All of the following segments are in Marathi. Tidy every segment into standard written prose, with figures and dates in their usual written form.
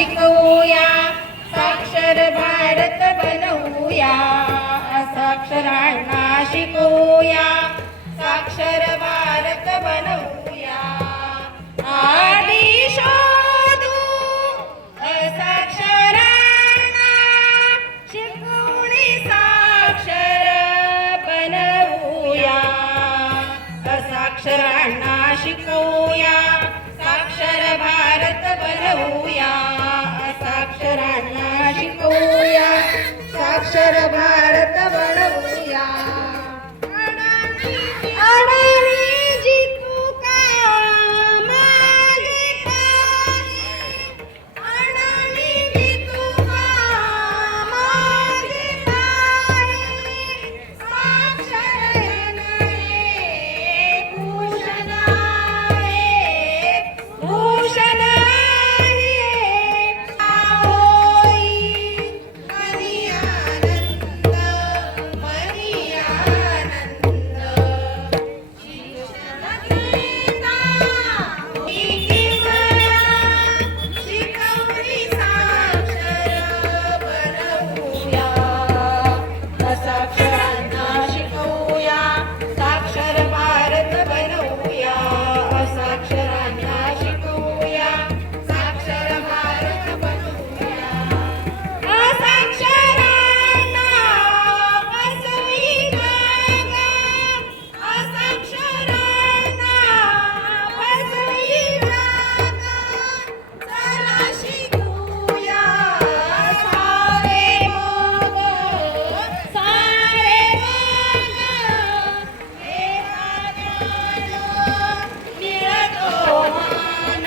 शिकवूया, साक्षर भारत बनवूया. साक्षरांना शिकवूया, साक्षर भारत बनवूया. आधी शोधू असाक्षरांना, शिकवून साक्षर बनवूया. असाक्षरांना शिकवूया, साक्षर भारत बनवूया. असाक्षरांना शिकवूया, साक्षर भारत बनवूया. अडाणी जितू का मागे पाहे, अडाणी जितू का मागे पाहे. साक्षर नाही भूषण आहे, भूषण आहे. होई मनी आनंद, मनी आनंद. शिक्षण घेता शिकवणी साक्षर बनवूया. असाक्षरांना शिकवूया, साक्षर भारत बनवूया. असाक्षरांना शिकवूया, साक्षर भारत बनवूया. असाक्षरांना बसवी जागा, असाक्षरांना बसवी जागा. चला शिकूया सारे मग, सारे मग. मिळतो मान,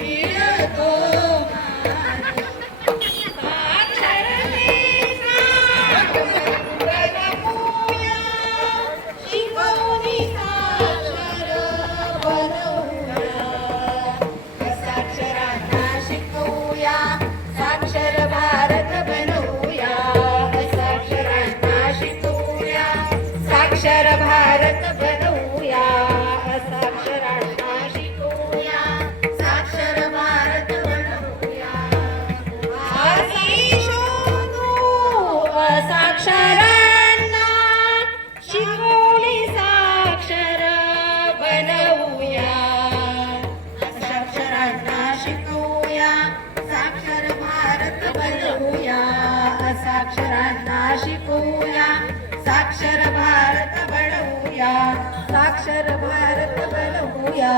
मिळतो मान. साक्षरतेचा बनवूया, शिकवणी साक्षर बनवूया. साक्षरांना शिकवूया, साक्षर भारत बनवूया. साक्षरांना शिकवूया, साक्षर भारत बनवूया. साक्षरांना शिकवूया, साक्षर भारत बनवूया. आधी शोधू असाक्षरांना, शिकवणी साक्षर बनवूया. साक्षरांना शिकवूया, साक्षर भारत बनवूया. साक्षरांना शिकवूया, साक्षर भारत बनवूया. साक्षर भारत बनवूया.